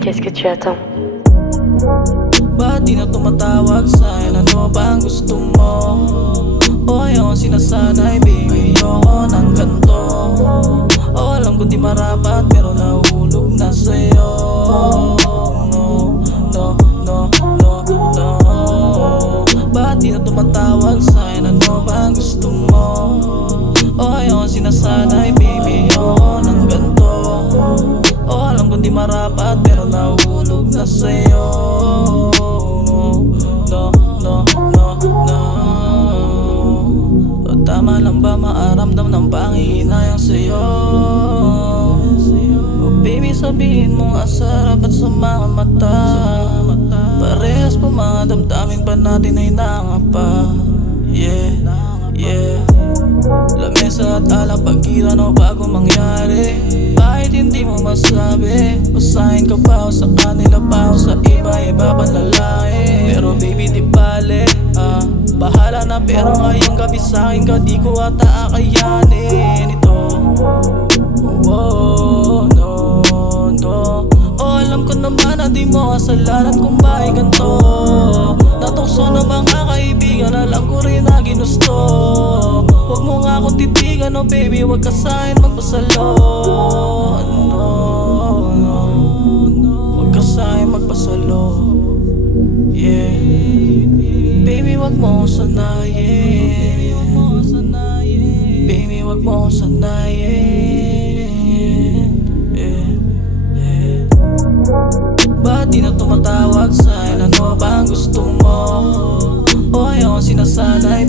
Qu'est-ce que tu attends? Ba't di na tumatawag sa'kin? Ano ba ang gusto mo? O ayaw ang sinasanay, baby, ayoko ng ganto. O alam ko di marapat pero nahulog na sa'yo. No, no, no, no, no. Ba't di na tumatawag sa'kin? Ano ba ang gusto mo? O ayaw ang sinasanay, baby, ayoko ng ganto. O alam ko di marapat pero nahulog na sa'yo. No, no, no, no. O tama lang ba maaramdam ng panghihinayang sa'yo? O baby sabihin mo nga sarap at sa mga mata. Parehas pa mga damdamin pa natin ay nangapa. Yeah, yeah. Lamesa at alak pagkita no bago mangyari. Kahit hindi mo masabi, masahin ka pa o sa kanila pa o sa iba-iba pang lalaki. Pero baby di bale, bahala na pero ngayong gabi sa'kin ka di ko ata akayanin ito. Oh, no, no. O alam ko naman na di mo kasalanan kung bakit ganito. Natukso ng mga kaibigan, alam ko rin na ginusto. Huwag mo nga akong titigan, oh baby, huwag ka sa'kin magpasalo. No, no, huwag ka sa'kin magpasalo. Yeah, baby, huwag mo akong sanayin. Baby, huwag mo akong sanayin. Yeah, yeah. Ba't di na tumatawag sa'kin? Ano ba ang gusto mo? O ayaw ang sinasanay,